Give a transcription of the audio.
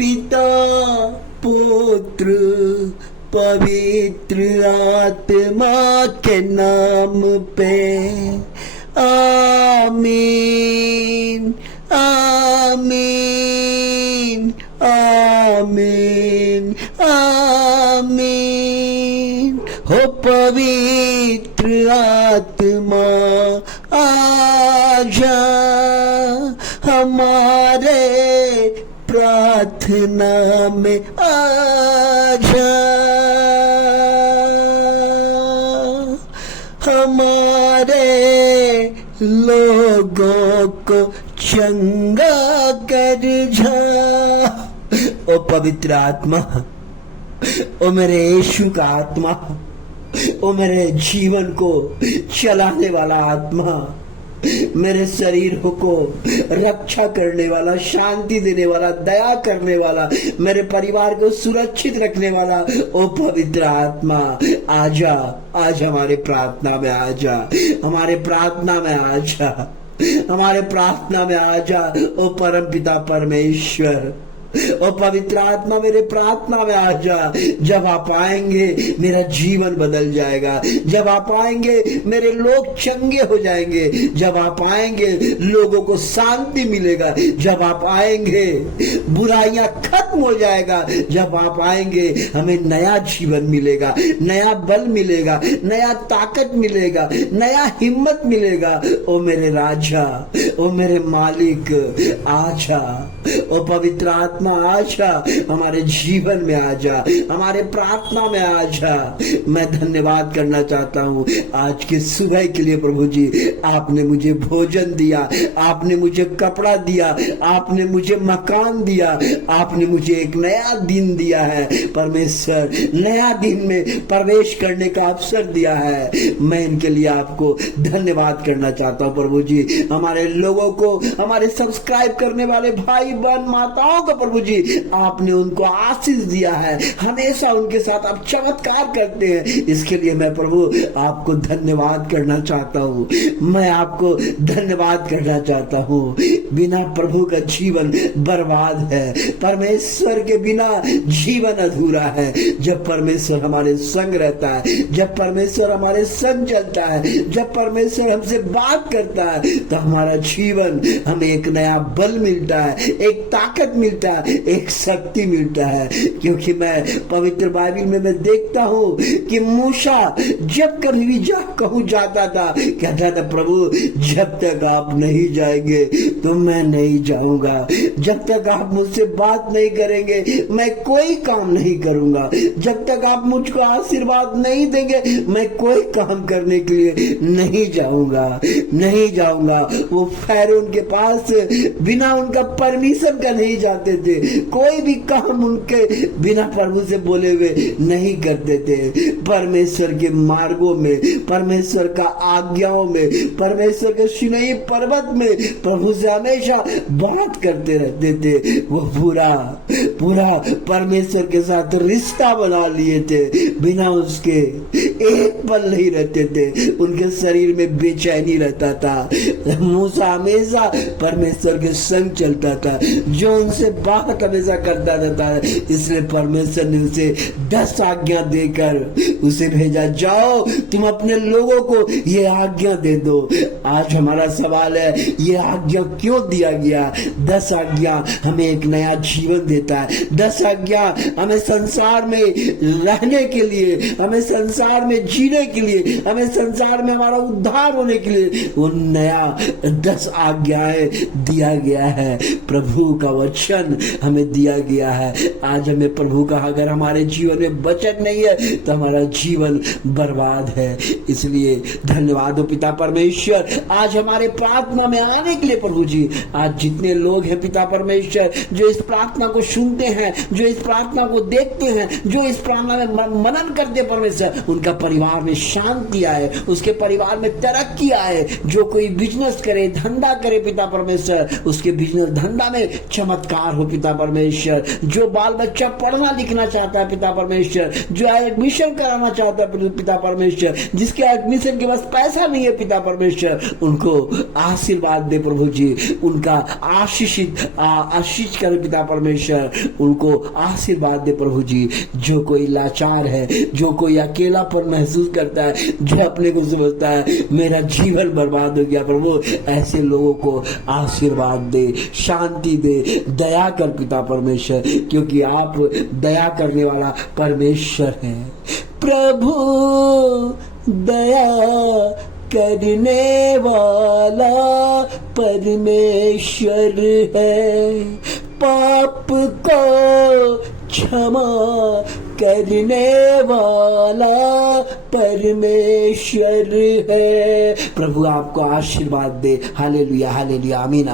पिता पुत्र पवित्र आत्मा के नाम पे आमीन आमीन आमीन आमीन। हो पवित्र आत्मा आजा हमारे प्रार्थना में आजा, हमारे लोगों को चंगा कर जा। ओ पवित्र आत्मा, ओ मेरे यीशु का आत्मा, ओ मेरे जीवन को चलाने वाला आत्मा, मेरे शरीर को रक्षा करने वाला, शांति देने वाला, दया करने वाला, मेरे परिवार को सुरक्षित रखने वाला, ओ पवित्र आत्मा आजा, आज हमारे प्रार्थना में आजा, हमारे प्रार्थना में आजा, हमारे प्रार्थना में आजा। ओ परम पिता परमेश्वर, ओ पवित्र आत्मा मेरे प्रार्थना में आ जा। जब आप आएंगे मेरा जीवन बदल जाएगा, जब आप आएंगे मेरे लोग चंगे हो जाएंगे, जब आप आएंगे लोगों को शांति मिलेगा, जब आप आएंगे बुराइयां खत्म हो जाएगा, जब आप आएंगे हमें नया जीवन मिलेगा, नया बल मिलेगा, नया ताकत मिलेगा, नया हिम्मत मिलेगा। ओ मेरे राजा, ओ मेरे मालिक आजा, ओ पवित्र आत्मा आजा, हमारे जीवन में आजा, हमारे प्रार्थना में आजा। मैं धन्यवाद करना चाहता हूँ आज के सुबह के लिए प्रभु जी। आपने मुझे भोजन दिया, आपने मुझे कपड़ा दिया, आपने मुझे मकान दिया, आपने मुझे एक नया दिन दिया है परमेश्वर, नया दिन में प्रवेश करने का अवसर दिया है। मैं इनके लिए आपको धन्यवाद करना चाहता हूँ प्रभु जी। हमारे लोगों को, हमारे सब्सक्राइब करने वाले भाई बहन माताओं को प्रभु जी आपने उनको आशीष दिया है, हमेशा उनके साथ आप चमत्कार करते हैं। इसके लिए मैं प्रभु आपको धन्यवाद करना चाहता हूँ, मैं आपको धन्यवाद करना चाहता हूँ। बिना प्रभु का जीवन बर्बाद है, परमेश्वर के बिना जीवन अधूरा है। जब परमेश्वर हमारे संग रहता है, जब परमेश्वर हमारे संग चलता है, जब परमेश्वर हमसे बात करता है, तो हमारा जीवन, हमें एक नया बल मिलता है, एक ताकत मिलता है, एक शक्ति मिलता है। क्योंकि मैं पवित्र बाइबल में मैं देखता हूँ कि मूसा जब कभी भी कहूँ जाता था, कहता था प्रभु जब तक आप नहीं जाएंगे तो मैं नहीं जाऊंगा, जब तक आप मुझसे बात नहीं करेंगे मैं कोई काम नहीं करूंगा, जब तक आप मुझको आशीर्वाद नहीं देंगे मैं कोई काम करने के लिए नहीं जाऊंगा, नहीं जाऊंगा। वो फैरोन के पास बिना उनका परमिशन का नहीं जाते थे, कोई भी काम उनके बिना प्रभु से बोले हुए नहीं करते थे। परमेश्वर के मार्गों में, परमेश्वर का आज्ञाओं में, परमेश्वर के सिनाई पर्वत में प्रभु से हमेशा बात करते रहते थे। वो पूरा परमेश्वर के साथ रिश्ता बना लिए थे, बिना उसके एक पल नहीं रहते थे, उनके शरीर में बेचैनी रहता था। मूसा हमेशा परमेश्वर के संग चलता था, जो उनसे बात हमेशा करता रहता है। इसलिए परमेश्वर ने उसे 10 आज्ञा देकर उसे भेजा, जाओ तुम अपने लोगों को ये आज्ञा दे दो। आज हमारा सवाल है, ये आज्ञा क्यों दिया गया? 10 आज्ञा हमें एक नया जीवन देता है, 10 आज्ञा हमें संसार में रहने के लिए, हमें संसार में जीने के लिए, हमें संसार में हमारा उद्धार होने के लिए वो नया 10 आज्ञाएं दिया गया है। प्रभु का वचन हमें दिया गया है। आज हमें प्रभु का अगर हमारे जीवन में वचन नहीं है तो हमारा जीवन बर्बाद है। इसलिए धन्यवाद हो पिता परमेश्वर, आज हमारे प्रार्थना में आने के लिए प्रभु जी। आज जितने लोग हैं पिता परमेश्वर जो इस प्रार्थना को सुनते हैं, जो इस प्रार्थना को देखते हैं, जो इस प्रार्थना में मनन करते परमेश्वर, उनका परिवार में शांति आए, उसके परिवार में तरक्की आए। जो कोई बिजनेस करे, धंधा करे पिता परमेश्वर, उसके बिजनेस धंधा में चमत्कार हो पिता परमेश्वर। जो बाल बच्चा पढ़ना लिखना चाहता है पिता परमेश्वर, जो एडमिशन कराना चाहता है पिता परमेश्वर, जिसके एडमिशन के पास पैसा नहीं है पिता परमेश्वर, उनको आशीर्वाद दे प्रभु जी, उनका आशीष करे पिता परमेश्वर, उनको आशीर्वाद दे प्रभु जी। जो कोई लाचार है, जो कोई अकेलापन महसूस करता है, जो अपने को समझता है मेरा जीवन बर्बाद हो गया, प्रभु ऐसे लोगों को आशीर्वाद दे, शांति दे, दया कर पिता परमेश्वर, क्योंकि आप दया करने वाला परमेश्वर है। प्रभु दया करने वाला परमेश्वर है, पाप को क्षमा करने वाला परमेश्वर है। प्रभु आपको आशीर्वाद दे। हालेलुया, हालेलुया, आमीन।